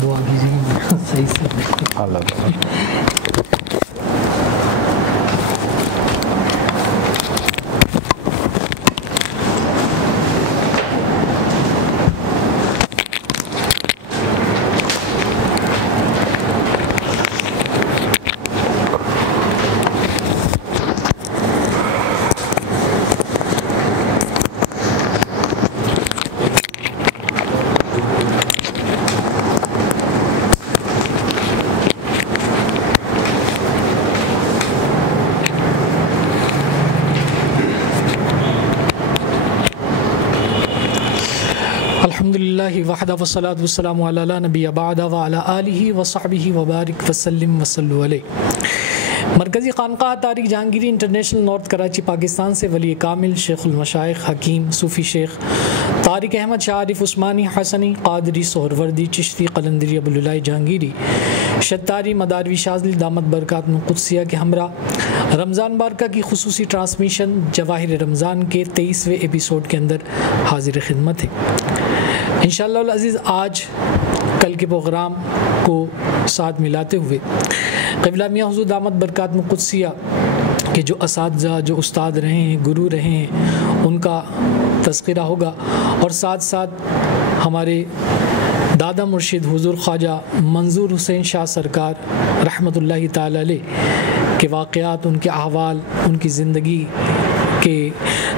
दुआ कीजिए सही से। अल्हम्दुलिल्लाहि वहदा वस्सलातु वस्सलामु अला नबिय्य बअदा व अला आलिहि व सहबिहि व बारिक वसल्लिम वसल्लु अलैहि। मरकज़ी ख़ानक़ाह तारिक जहांगीरी इंटरनेशनल नॉर्थ कराची पाकिस्तान से वली कामिल शेखुल मशाइख़ हकीम सूफ़ी शेख तारिक अहमद शाह आरिफ उस्मानी हसनी क़ादरी सोहरवर्दी चिश्ती क़लंदरी अबुलुलाई जहांगीरी शत्तारी मदारवी शाज़ली दामत बरकातुहुल क़ुद्सिया के हमरा रमज़ान बारका की खुसूसी ट्रांसमिशन जवाहिर रमज़ान के 23वें एपिसोड के अंदर हाजिर खिदमत है। इंशाअल्लाह अज़ीज़ आज कल के प्रोग्राम को साथ मिलाते हुए क़िबला मियाँ हुज़ूर दामत बरकातुहुल क़ुद्सिया के जो असातिज़ा जो उस्ताद रहे हैं गुरु रहे हैं उनका तज़किरा होगा और साथ साथ हमारे दादा मुर्शिद हुज़ूर ख्वाजा मंजूर हुसैन शाह सरकार रहमतुल्लाहि ताला अलैह के वाक़यात उनके अहवाल उनकी ज़िंदगी के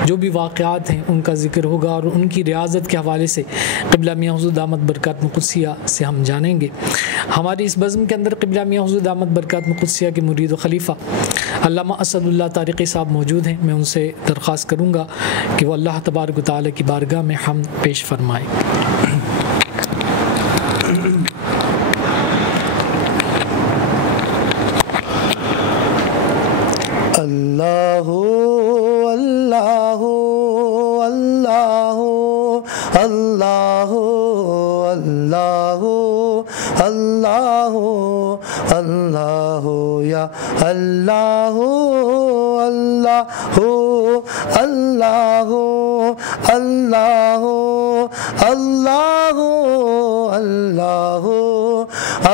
जो भी वाक़यात हैं उनका ज़िक्र होगा और उनकी रियाज़त के हवाले से क़िबला मियाँ हुज़ूर दामत बरकातुहुल क़ुद्सिया से हम जानेंगे। हमारी इस बज़्म के अंदर क़िबला मियाँ हुज़ूर दामत बरकातुहुल क़ुद्सिया के मुरीद व खलीफ़ा अल्लामा असदुल्लाह तारिक़ी साहब मौजूद हैं। मैं उनसे दरख्वास्त करूँगा कि वो अल्लाह तबारक व तआला की बारगाह में हम पेश फरमाएँ। अल्लाहु अल्लाहु अल्लाहु अल्लाहु अल्लाहु अल्लाहु अल्लाहु या अल्लाहु अल्लाहु अल्लाहु अल्लाहु अल्लाहु अल्लाहु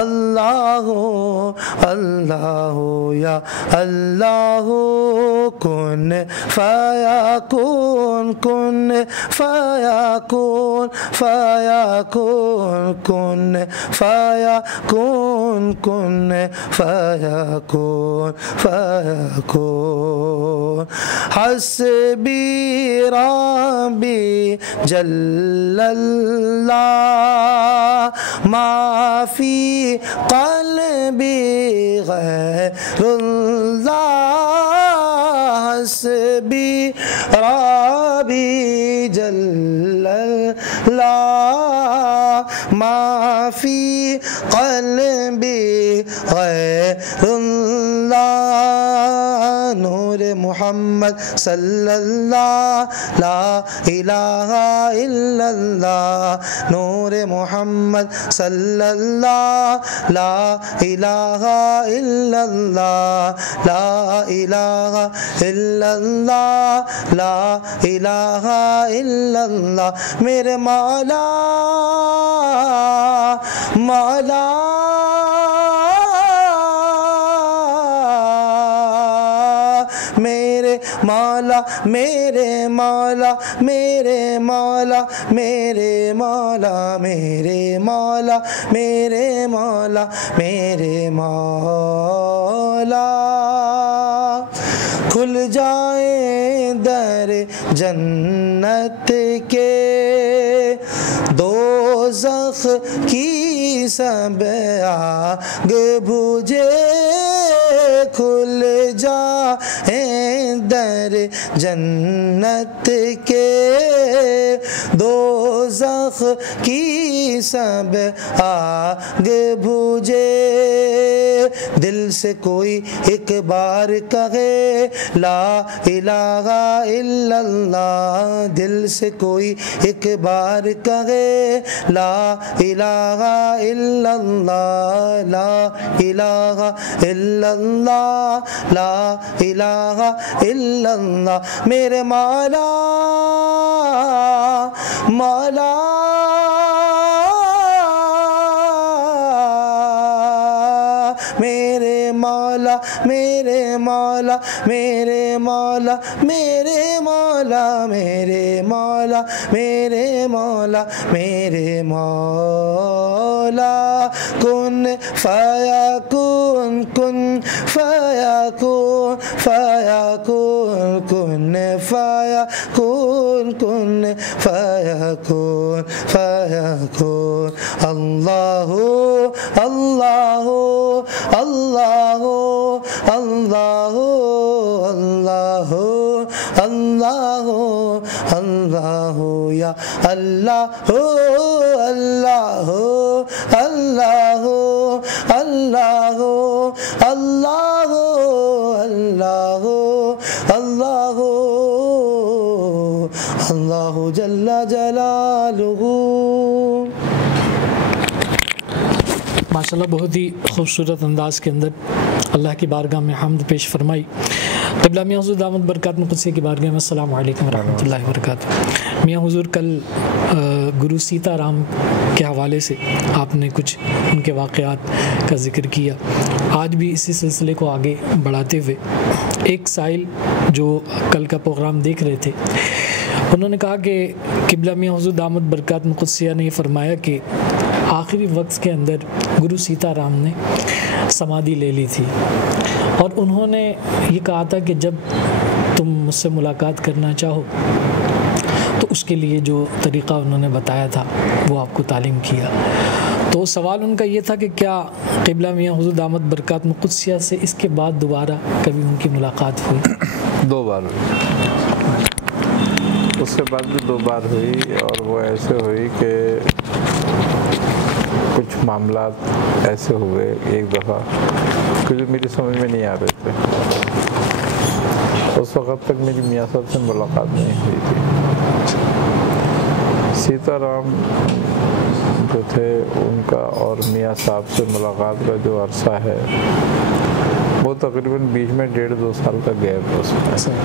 अल्लाहु अल्लाहु या अल्लाहु कुन फयाकुन कुन फयाकुन फयाकुन कुन फयाकुन कुन फयाकुन फयाकुन हस्बी रब्बी जल्लल्लाह माफी क़ल्बी गैरुल्लाह हस्बी रब्बी जल्लल्लाह माफी क़ल्बी गैरुल्लाह नूर मुहम्मद सल्लल्लाह ला इलाहा इल्लल्लाह नूर मुहम्मद सल्लल्लाह ला इलाहा इल्लल्लाह ला इलाहा इल्लल्लाह ला इलाहा इल्लल्लाह मेरे मौला मौला मेरे मौला मेरे मौला मेरे मौला मेरे मौला मेरे मौला मेरे मौला मेरे मौला खुल जाए दर जन्नत के दोज़ख की सब आग बुझे खुल जाए दर जन्नत के दोज़ख की सब आग बुझे दिल से कोई एक बार कहे ला इलाहा इल्लल्लाह, दिल से कोई एक बार कहे ला इलाहा इल्लल्लाह, ला इलाहा इल्लल्लाह, ला इलाहा इल्लल्लाह। मेरे मौला मौला मेरे मौला मेरे मौला मेरे मौला मेरे मौला मेरे मौला मेरे मौला मेरे मौला कुन फयाकुन कुन फयाकुन फयाकुन कुन फयाकुन कुन फयाकुन फयाकुन। अल्लाहु अल्लाहु अल्लाहु अल्लाहु अल्लाहु अल्लाहु अल्लाहु या अल्लाहु अल्लाहु अल्लाहु अल्लाहु अल्लाहु अल्लाहु अल्लाहु अल्लाहु जल्ला जलालुहु। माशाल्लाह बहुत ही खूबसूरत अंदाज़ के अंदर अल्लाह की बारगाह में हम्द पेश फरमाई। क़िबला मियाँ हुज़ूर दामद बरकातुहू क़ुद्सी की बारगाह में अस्सलामु अलैकुम रहमतुल्लाहि व बरकातुहू। मियाँ हुज़ूर कल गुरु सीताराम के हवाले से आपने कुछ उनके वाक़यात का ज़िक्र किया। आज भी इसी सिलसिले को आगे बढ़ाते हुए एक साइल जो कल का प्रोग्राम देख रहे थे, उन्होंने कहा कि क़िबला मियाँ हुज़ूर दामद बरकातुहू क़ुद्सिया ने फरमाया कि आखिरी वक्त के अंदर गुरु सीताराम ने समाधि ले ली थी और उन्होंने ये कहा था कि जब तुम मुझसे मुलाकात करना चाहो तो उसके लिए जो तरीक़ा उन्होंने बताया था वो आपको तालीम किया। तो सवाल उनका ये था कि क्या क़िबला मियाँ हुज़ूर दामद बरकातुहू क़ुद्सिया से इसके बाद दोबारा कभी उनकी मुलाकात हुई? 2 बार हुई, उसके बाद भी 2 बार हुई और वो ऐसे हुई कि कुछ मामलात ऐसे हुए एक दफ़ा कि जो मेरी समझ में नहीं आ रहे थे। उस वक़्त तक मेरी मियाँ साहब से मुलाकात नहीं हुई थी। सीताराम जो थे उनका और मियाँ साहब से मुलाकात का जो अरसा है वो तकरीबन बीच में 1.5-2 साल का गैप है उसमें।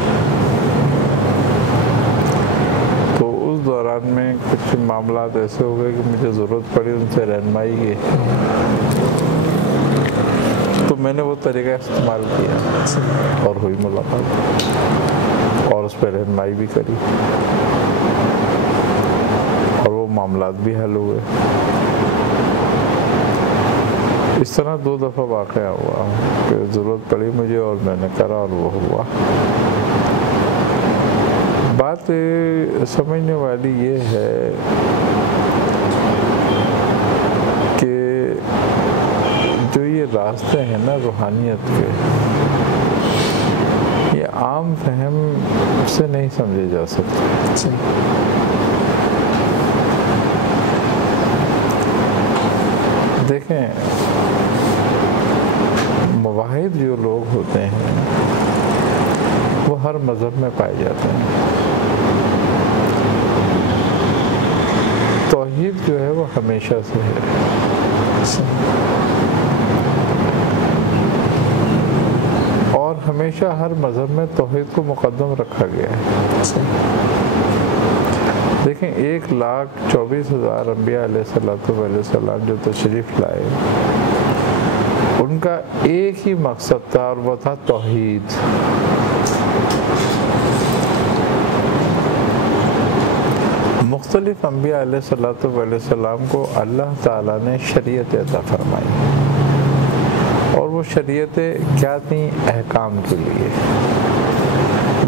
दौरान में कुछ मामलात ऐसे हो गए कि मुझे ज़रूरत पड़ी उनसे रहनुमाई की, तो मैंने वो तरीका इस्तेमाल किया और हुई मुलाकात और उस पर रहनुमाई भी करी और वो मामलात भी हल हुए। इस तरह 2 दफ़ा वाक़या हुआ कि ज़रूरत पड़ी मुझे और मैंने करा और वो हुआ। बात समझने वाली ये है कि जो ये रास्ते हैं ना रूहानियत के, ये आम फहम से नहीं समझे जा सकते। देखें, मुवाहिद जो लोग होते हैं वो हर मज़हब में पाए जाते हैं। तौहीद जो है वो हमेशा से है। और हमेशा हर मज़हब में तौहीद को मुक़द्दम रखा गया है। देखें, 1,24,000 अम्बिया अलैहिस्सलाम जो तशरीफ़ लाए, उनका एक ही मकसद था और वो था तौहीद। मुख्तलिफ अम्बिया अलैहिस्सलाम को अल्लाह ताला ने शरीयत अता फरमाई और वो शरीयतें क्या थी? अहकाम के लिए।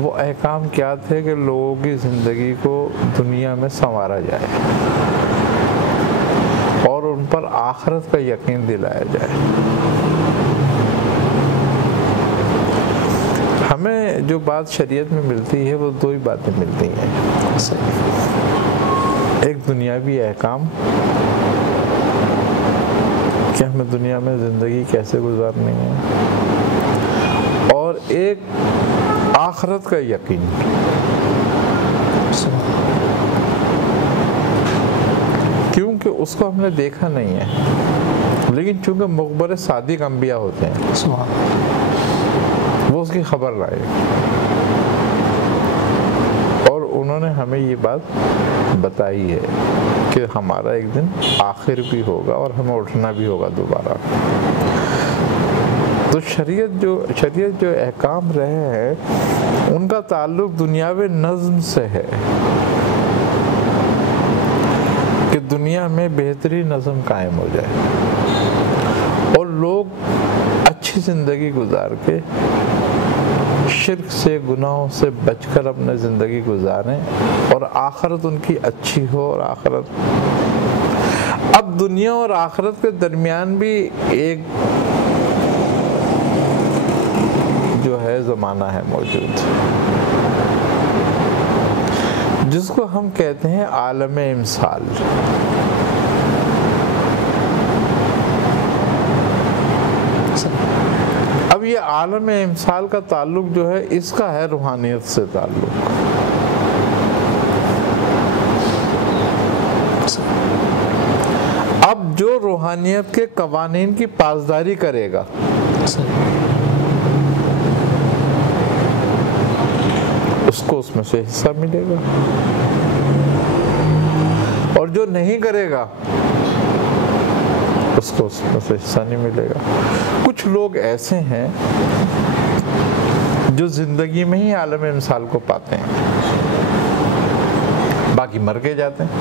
वो अहकाम क्या थे कि लोगों की ज़िंदगी को दुनिया में संवारा जाए और उन पर आखिरत का यकीन दिलाया जाए। हमें जो बात शरीयत में मिलती है वो 2 ही बातें मिलती हैं। एक दुनियावी अहकाम कि हमें दुनिया में ज़िंदगी कैसे गुजारनी है, और एक आखिरत का यकीन। क्योंकि उसको हमने देखा नहीं है, लेकिन चूंकि मुखबर सादिक अंबिया होते हैं, वो उसकी खबर लाए और उन्होंने हमें ये बात बताई है कि हमारा एक दिन आखिर भी होगा और हमें उठना भी होगा दोबारा। तो शरीयत जो अहकाम रहे हैं उनका ताल्लुक दुनियावी नज़्म से है कि दुनिया में बेहतरीन नज़्म कायम हो जाए और लोग अच्छी ज़िंदगी गुजार के शिर्क से, गुनाहों से बचकर अपनी ज़िंदगी गुजारें और आखिरत उनकी अच्छी हो। और आखिरत, अब दुनिया और आखिरत के दरमियान भी एक जो है ज़माना है मौजूद, जिसको हम कहते हैं आलम इमसाल। अब ये आलम इमसाल का ताल्लुक जो है, इसका है रूहानियत से ताल्लुक। अब जो रूहानियत के कवानीन की पासदारी करेगा, उसको उसमें से हिस्सा मिलेगा, और जो नहीं करेगा उसको उसमें से हिस्सा नहीं मिलेगा। कुछ लोग ऐसे हैं जो जिंदगी में ही आलम इमसाल को पाते हैं, बाकी मर के जाते हैं।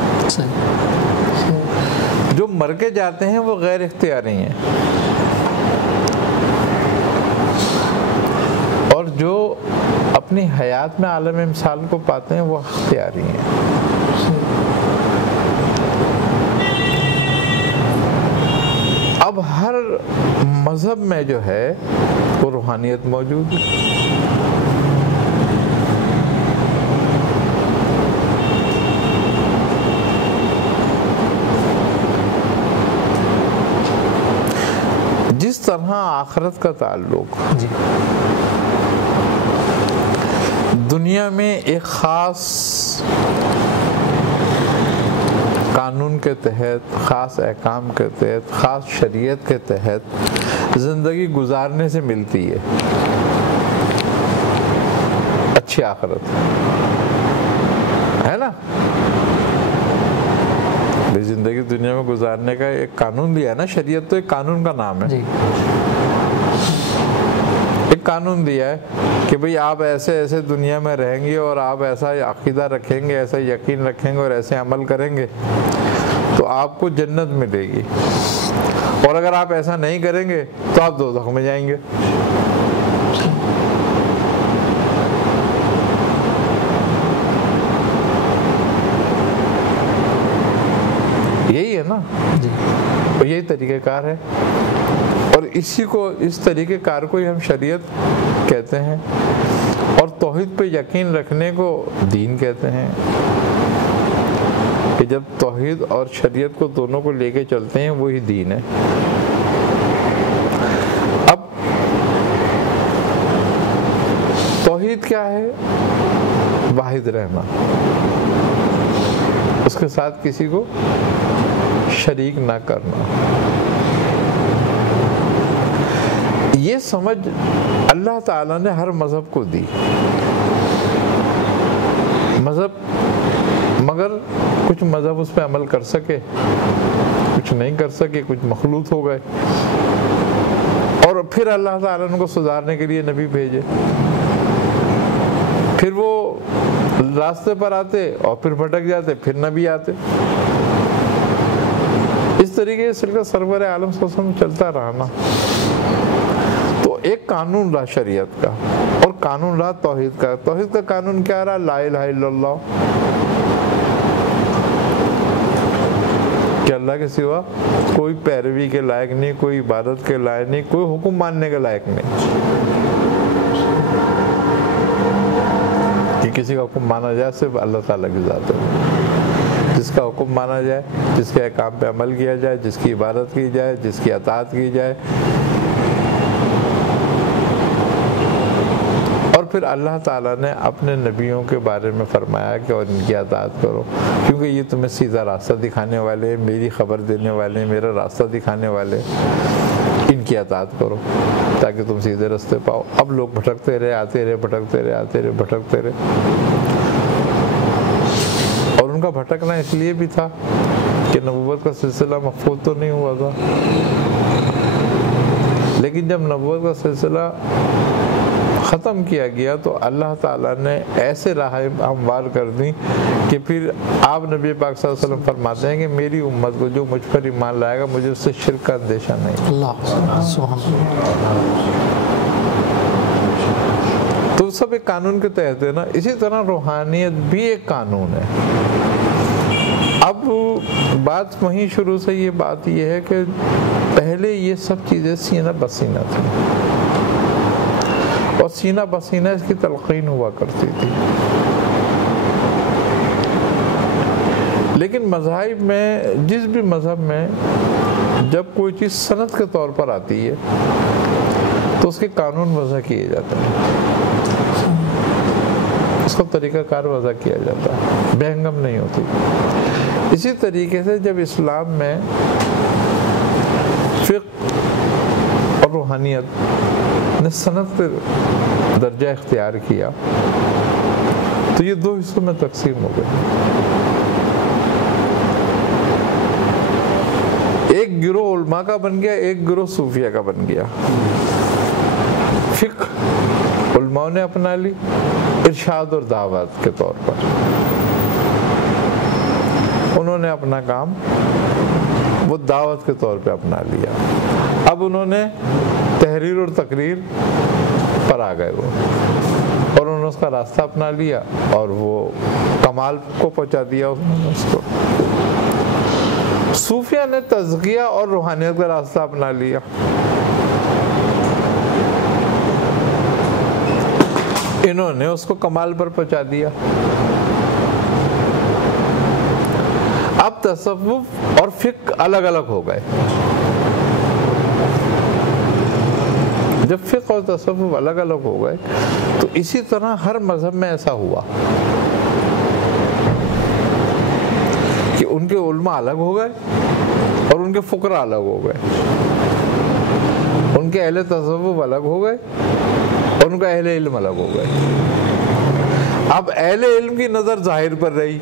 जो मर के जाते हैं वो गैर इख्तियारी हैं, और जो अपनी हयात में आलम इमसाल को पाते हैं वो इख्तियारी हैं। अब हर मज़हब में जो है वो रूहानियत मौजूद है। जिस तरह आखिरत का ताल्लुक दुनिया में एक ख़ास कानून के तहत, ख़ास अहकाम के तहत, ख़ास शरीयत के तहत ज़िंदगी गुजारने से मिलती है अच्छी आखिरत, है ना। ज़िंदगी दुनिया में गुजारने का एक कानून दिया है ना, शरीयत तो एक कानून का नाम है। एक कानून दिया है कि भाई आप ऐसे ऐसे दुनिया में रहेंगे और आप ऐसा अकीदा रखेंगे, ऐसा यकीन रखेंगे और ऐसे अमल करेंगे तो आपको जन्नत मिलेगी, और अगर आप ऐसा नहीं करेंगे तो आप दोज़ख में जाएंगे। यही है ना जी, तो यही तरीक़ेकार है, और इसी को, इस तरीक़ेकार को ही हम शरीयत कहते हैं, और तौहीद पे यकीन रखने को दीन कहते हैं। कि जब तौहीद और शरीयत को दोनों को लेके चलते हैं वही दीन है। अब तौहीद क्या है? वाहिद रहना, उसके साथ किसी को शरीक ना करना। ये समझ अल्लाह ताला ने हर मज़हब को दी। मज़हब, मगर कुछ मज़हब उस पर अमल कर सके, कुछ नहीं कर सके, कुछ मखलूत हो गए, और फिर अल्लाह ताला ने उनको सुधारने के लिए नबी भेजे। फिर वो रास्ते पर आते और फिर भटक जाते, फिर नबी आते। इस तरीके से सिलसिला सरवर आलम सल्लल्लाहु अलैहि वसल्लम चलता रहा ना। तो एक कानून रहा शरीयत का, और कानून रहा तौहीद का। तौहीद का कानून क्या रहा? ला इलाहा इल्लल्लाह, कि अल्लाह के सिवा कोई पैरवी के लायक नहीं, कोई इबादत के लायक नहीं, कोई हुक्म मानने के लायक नहीं, कि किसी का हुक्म माना जाए सिर्फ अल्लाह ताला की ज़ात है। जिसका हुक्म माना जाए, जिसके अहकाम पे अमल किया जाए, जिसकी इबादत की जाए, जिसकी अताअत की जाए। और फिर अल्लाह ताला ने अपने नबियों के बारे में फरमाया कि और इनकी अताअत करो, क्योंकि ये तुम्हें सीधा रास्ता दिखाने वाले, मेरी खबर देने वाले, मेरा रास्ता दिखाने वाले, इनकी अताअत करो ताकि तुम सीधे रास्ते पाओ। अब लोग भटकते रहे, आते रहे, भटकते रहे, आते रहे, भटकते रहे। और उनका भटकना इसलिए भी था कि नबूवत का सिलसिला महफूज तो नहीं हुआ था। लेकिन जब नबूवत का सिलसिला ख़त्म किया गया तो अल्लाह ताला ने ऐसे राहें हमवार कर दी कि फिर आप नबी पाक सल्लल्लाहु अलैहि वसल्लम फरमाते हैं कि मेरी उम्मत को जो मुझ पर ईमान लाएगा मुझे उससे शिर्क का अंदेशा नहीं। तो सब एक कानून के तहत है ना। इसी तरह रूहानियत भी एक कानून है। अब बात वहीं शुरू से ये बात ये है कि पहले ये सब चीज़ें सीना बसीना थी और सीना बसीना इसकी तलक़ीन हुआ करती थी। लेकिन मज़ाहिब में, जिस भी मज़हब में जब कोई चीज़ सनद के तौर पर आती है तो उसके कानून वज़ा किए जाते हैं, उसका तरीक़ाकार वज़ा किया जाता है, बेहंगम नहीं होती। इसी तरीके से जब इस्लाम में फ़िक़्ह और रूहानियत ने सनद पे दर्जा इख्तियार किया तो ये दो हिस्सों में तकसीम हो गए। एक गिरोह उलमा का बन गया, एक गिरोह सूफिया का बन गया। फ़िक़्ह उलमाओं ने अपना ली इरशाद और दावत के तौर पर, उन्होंने अपना काम वो दावत के तौर पे अपना लिया। अब उन्होंने तहरीर और तकरीर पर आ गए वो, और उन्होंने उसका रास्ता अपना लिया और वो कमाल को पहुंचा दिया उन्होंने उसको। सूफिया ने तज़किया और रूहानियत का रास्ता अपना लिया। इन्होंने उसको कमाल पर पहुंचा दिया। अब तसव्वुफ और फ़िक़्ह अलग अलग हो गए। जब फ़िक़्ह और तसव्वुफ अलग अलग हो गए तो इसी तरह हर मज़हब में ऐसा हुआ कि उनके उलमा अलग हो गए और उनके फ़ुक़रा अलग हो गए, उनके अहले तसव्वुफ अलग हो गए और उनका अहले इल्म अलग हो गए। अब अहले इल्म की नज़र ज़ाहिर पर रही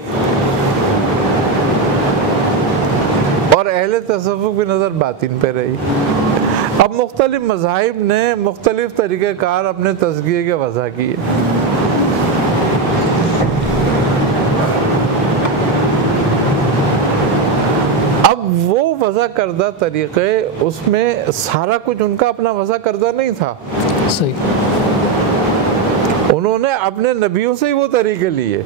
और अहले तसव्वुफ की नज़र बातिन पे रही। अब मुख्तलिफ मज़ाहिब ने मुख्तलिफ तरीक़ेकार अपने तज़किये के वज़ा किए। अब वो वज़ा करदा तरीक़े, उसमें सारा कुछ उनका अपना वज़ा करदा नहीं था। सही। उन्होंने अपने नबियों से ही वो तरीक़े लिए,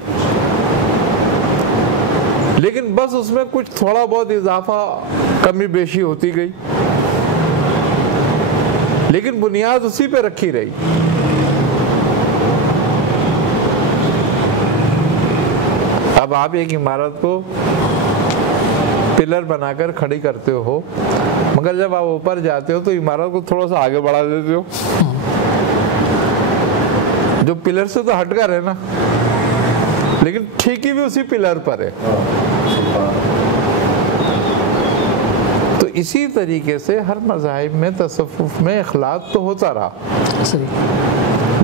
लेकिन बस उसमें कुछ थोड़ा बहुत इजाफा कमी बेशी होती गई, लेकिन बुनियाद उसी पे रखी रही। अब आप एक इमारत को पिलर बनाकर खड़ी करते हो, मगर जब आप ऊपर जाते हो तो इमारत को थोड़ा सा आगे बढ़ा देते हो, जो पिलर से तो हटकर है ना, लेकिन ठीकी भी उसी पिलर पर है। तो इसी तरीके से हर मज़ाहिब में तसव्वुफ में इखलात तो होता रहा, सही,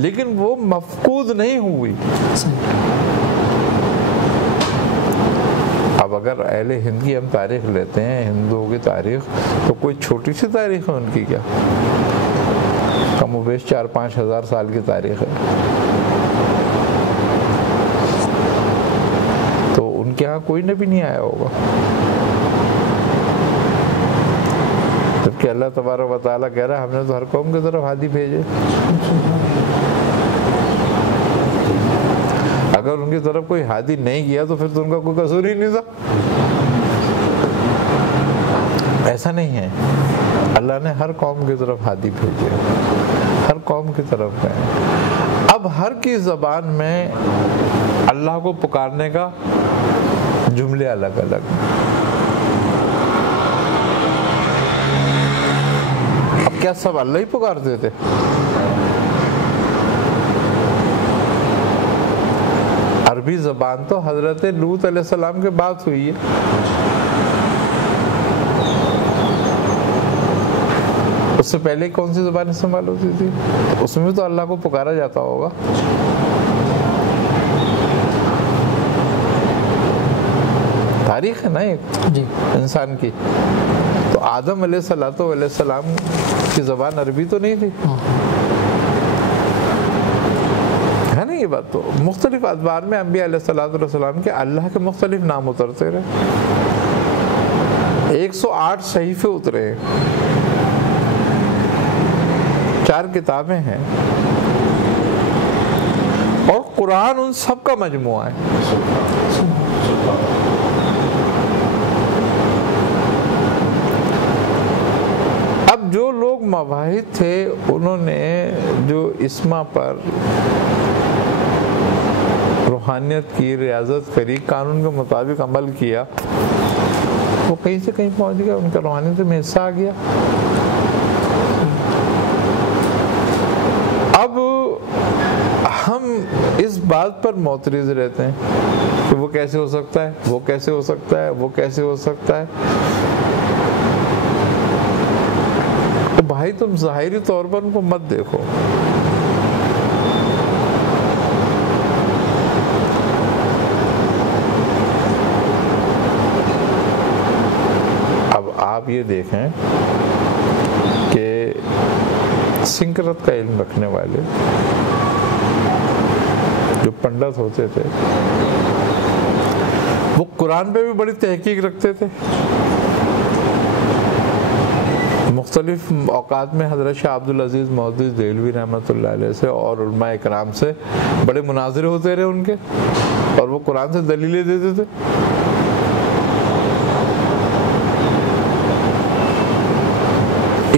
लेकिन वो मफकूद नहीं हुई। अब अगर अहले हिंद की हम तारीख लेते हैं, हिंदुओं की तारीख, तो कोई छोटी सी तारीख है उनकी क्या? कमोबेश 4-5 हज़ार साल की तारीख है। तो उनके यहाँ कोई नबी नहीं आया होगा, जबकि अल्लाह तबारक व तआला कह रहा है हमने तो हर कौम की तरफ हादी भेजे। अगर उनकी तरफ कोई हादी नहीं किया तो फिर तो उनका कोई कसूर ही नहीं था। ऐसा नहीं है, अल्लाह ने हर कौम की तरफ हादी भेजे, हर कौम की तरफ गए। अब हर की ज़बान में अल्लाह को पुकारने का जुमले अलग अलग। अब क्या सब अल्लाह ही पुकारते थे? अरबी ज़बान तो हज़रत लूत अलैहिस्सलाम के बाद हुई है। उससे पहले कौन सी ज़बान इस्तेमाल होती थी? उसमें तो अल्लाह को पुकारा जाता होगा। तारीख है ना एक जी इंसान की। तो आदम अलैहिस्सलाम की ज़बान अरबी तो नहीं थी, है ना? ये बात तो मुख्तलिफ अदबार में अंबिया अलैहिस्सलाम के अल्लाह के मुख्तलिफ नाम उतरते रहे। 108 सहीफे उतरे, 4 किताबें हैं और कुरान उन सब का मजमुआ है। अब जो लोग मवाहिद थे उन्होंने जो इस्मा पर रूहानियत की, रियाजत करी, कानून के मुताबिक अमल किया, वो कहीं से कहीं पहुंच गया, उनका रूहानियत में हिस्सा आ गया। अब हम इस बात पर मोतरिज़ रहते हैं कि वो कैसे हो सकता है, वो कैसे हो सकता है, वो कैसे हो सकता है। तो भाई तुम ज़ाहिरी तौर पर उनको मत देखो। अब आप ये देखें कि सिंकरत का इल्म रखने वाले जो पंडित होते थे वो कुरान पे भी बड़ी तहकीक रखते थे। मुख्तलिफ औकात में हज़रत शाह अब्दुल अजीज़ मौदूदी देहलवी रहमतुल्लाह अलैह से और उलमा इकराम से बड़े मुनाज़रे होते रहे उनके, और वो कुरान से दलीलें देते थे।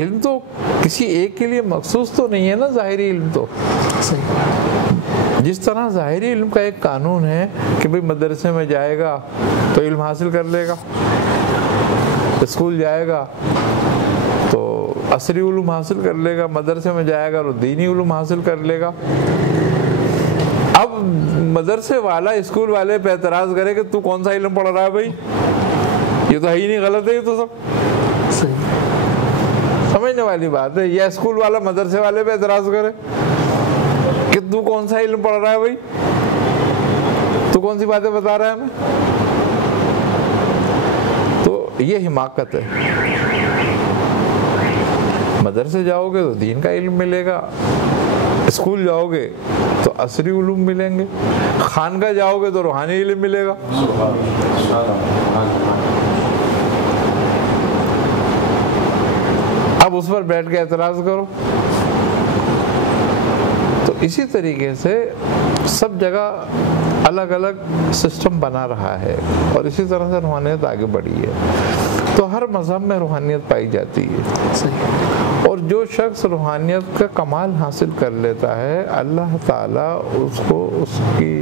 इल्म तो किसी एक के लिए मखसूस तो नहीं है ना, ज़ाहिरी इल्म तो सही। जिस तरह ज़ाहिरी इल्म का एक कानून है कि भाई मदरसे में जाएगा तो इल्म हासिल कर लेगा, स्कूल जाएगा तो असरी उलूम हासिल कर लेगा, मदरसे में जाएगा तो दीनी उलूम हासिल कर लेगा। अब मदरसे वाला स्कूल वाले पे एतराज़ करे कि तू कौन सा इल्म पढ़ रहा है भाई, ये तो है ही नहीं, गलत है ये तो सब। सही समझने वाली बात है। या स्कूल वाला मदरसे वाले पे एतराज़ करे कि तू कौन सा इल्म पढ़ रहा है भाई, तू कौन सी बातें बता रहा है हमें। तो ये हिमाकत है। मदरसे जाओगे तो दीन का इल्म मिलेगा, स्कूल जाओगे तो असरी उलूम मिलेंगे, खानका जाओगे तो रूहानी इल्म मिलेगा। अब उस पर बैठ के एतराज़ करो। तो इसी तरीके से सब जगह अलग अलग सिस्टम बना रहा है और इसी तरह से रूहानियत आगे बढ़ी है। तो हर मज़हब में रूहानियत पाई जाती है। सही। और जो शख्स रूहानियत का कमाल हासिल कर लेता है, अल्लाह ताला उसको उसकी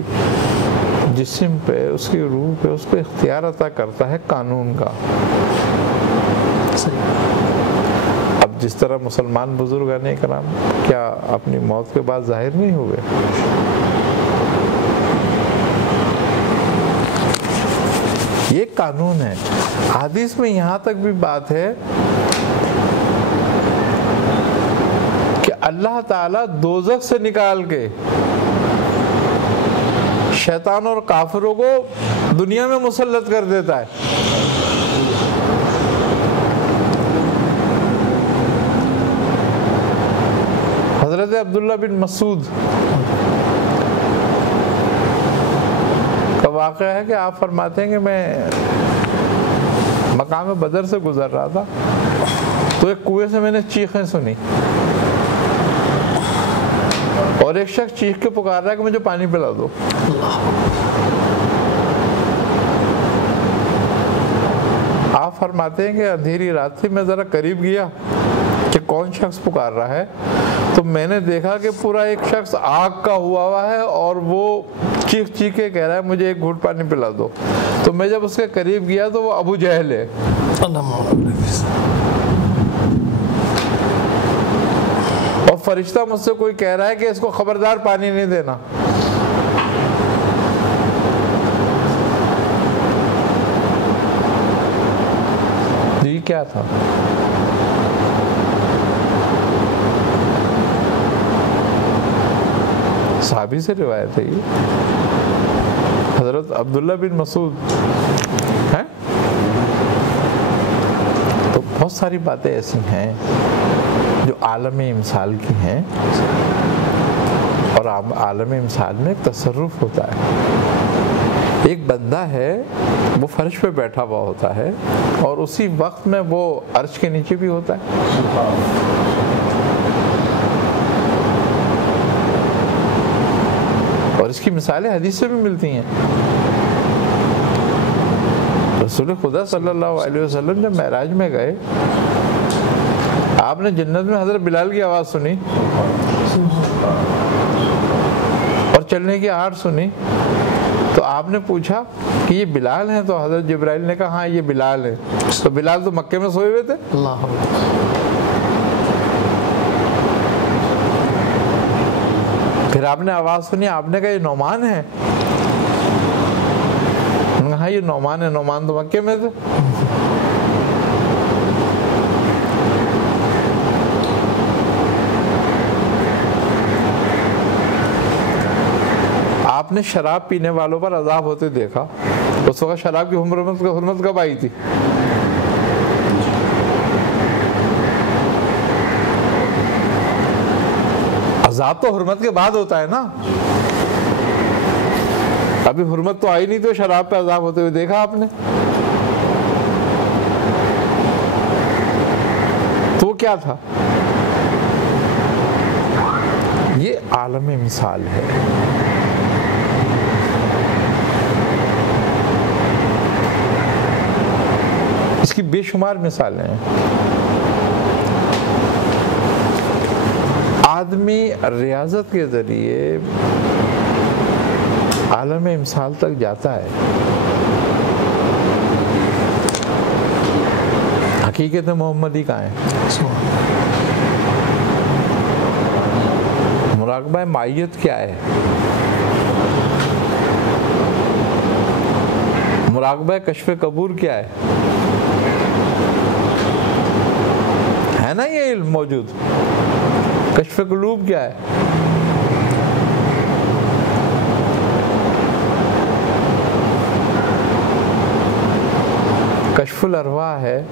जिस्म पे, उसकी रूह पे, उसको इख्तियार अता करता है कानून का। सही। अब जिस तरह मुसलमान बुजुर्गान इकराम क्या अपनी मौत के बाद जाहिर नहीं हुए? ये कानून है। हदीस में यहाँ तक भी बात है कि अल्लाह ताला दोज़ख से निकाल के शैतान और काफिरों को दुनिया में मुसल्लत कर देता है। हज़रत अब्दुल्ला बिन मसूद का वाक़या है कि आप फरमाते हैं कि मैं मकाम बदर से गुजर रहा था तो एक कुएं से मैंने चीखें सुनी और एक शख्स चीख के पुकार रहा है कि मुझे पानी पिला दो। आप फरमाते हैं कि अंधेरी रात थी, मैं ज़रा करीब गया कि कौन शख्स पुकार रहा है, तो मैंने देखा कि पूरा एक शख्स आग का हुआ है और वो चीख चीख के कह रहा है मुझे एक घूंट पानी पिला दो। तो मैं जब उसके करीब गया तो वो अबू जहल है। और फरिश्ता मुझसे कोई कह रहा है कि इसको खबरदार पानी नहीं देना। ये क्या था? साहबी से रिवायत है ये, हजरत अब्दुल्ला बिन मसूद है। तो बहुत सारी बातें ऐसी हैं जो आलम इमसाल की हैं, और आलम इमसाल में तसर्रुफ होता है। एक बंदा है वो फर्श पे बैठा हुआ होता है और उसी वक्त में वो अर्श के नीचे भी होता है। और इसकी मिसालें हदीस से भी मिलती हैं। रसूल खुदा सल्लल्लाहु अलैहि वसल्लम जब मेराज में गए, आपने जन्नत में हजरत बिलाल की आवाज़ सुनी और चलने की आहट सुनी। तो आपने पूछा कि ये बिलाल हैं? तो हजरत जिब्राइल ने कहा हाँ ये बिलाल है। तो बिलाल तो मक्के में सोए हुए थे। अल्लाह। फिर आपने आवाज़ सुनी, आपने कहा ये नौमान है? हाँ ये नौमान है। नौमान तो मक्के में थे। आपने शराब पीने वालों पर अजाब होते देखा। उस वक्त शराब की हुर्मत कब आई थी? अजाब तो हुर्मत के बाद होता है ना। अभी हुर्मत तो आई नहीं तो शराब पे अजाब होते हुए देखा आपने। तो वो क्या था? ये आलम मिसाल है। इसकी बेशुमार मिसालें हैं। आदमी रियाजत के जरिए आलम इमसाल तक जाता है। हकीकत मोहम्मदी कहाँ है? मुराकबा मायत क्या है? मुराकबा कश्फ कबूर क्या है ना ये इल्म मौजूद? कश्फ कुलूब क्या है? कश्फुल अरवाह है।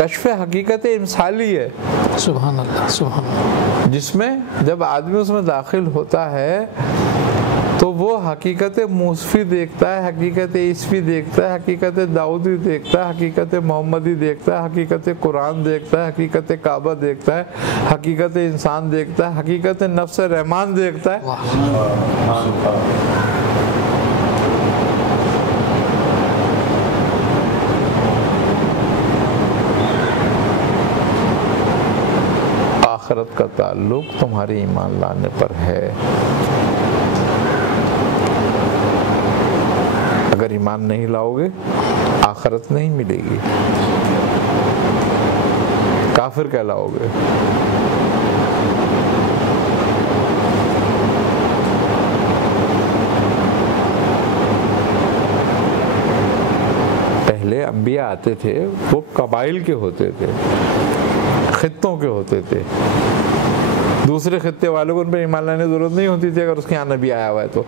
कश्फ हकीकत इमसाली है। सुभान अल्लाह, सुभान अल्लाह। जिसमें जब आदमी उसमें दाखिल होता है तो वो हकीकत मूसफी देखता है, हकीकत ईसवी देखता है, हकीकत दाऊदी देखता है, हकीकत मोहम्मदी देखता है, हकीकत कुरान देखता है, हकीकत काबा देखता है, हकीकत इंसान देखता है, हकीकत नफ्स रहमान देखता है। आखिरत का ताल्लुक तुम्हारे ईमान लाने पर है। अगर ईमान नहीं लाओगे आखिरत नहीं मिलेगी, काफिर कहलाओगे। पहले अंबिया आते थे वो कबाइल के होते थे, खित्तों के होते थे। दूसरे खित्ते वालों को उन पर ईमान लाने की जरूरत नहीं होती थी अगर उसके यहाँ नबी आया हुआ है तो।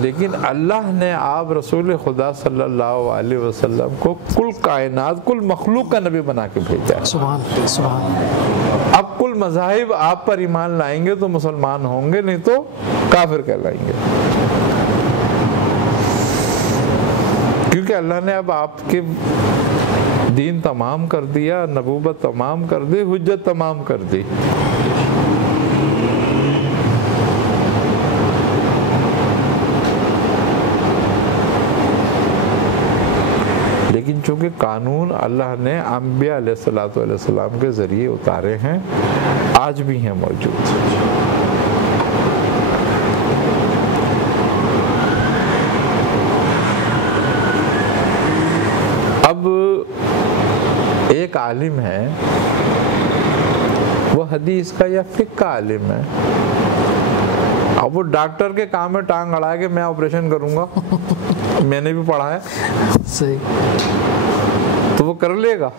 लेकिन अल्लाह ने आप रसूल खुदा सल्लल्लाहु अलैहि वसल्लम को कुल कायनात, कुल मखलूक का नबी बना के भेजा है। सुभान सुभान। अब कुल मज़ाहिब आप पर ईमान लाएंगे तो मुसलमान होंगे, नहीं तो काफिर कहलाएंगे। क्योंकि अल्लाह ने अब आपके दीन तमाम कर दिया, नबूवत तमाम कर दी, हुज्जत तमाम कर दी। लेकिन चूंकि कानून अल्लाह ने अंबिया अलैहिस्सलातु वस्सलाम के ज़रिए उतारे हैं, आज भी हैं मौजूद। अब एक आलिम है, वो हदीस का या फिक़्ह का आलिम है, अब वो डॉक्टर के काम में टांग अड़ा के मैं ऑपरेशन करूंगा, मैंने भी पढ़ा है सही, तो वो कर लेगा।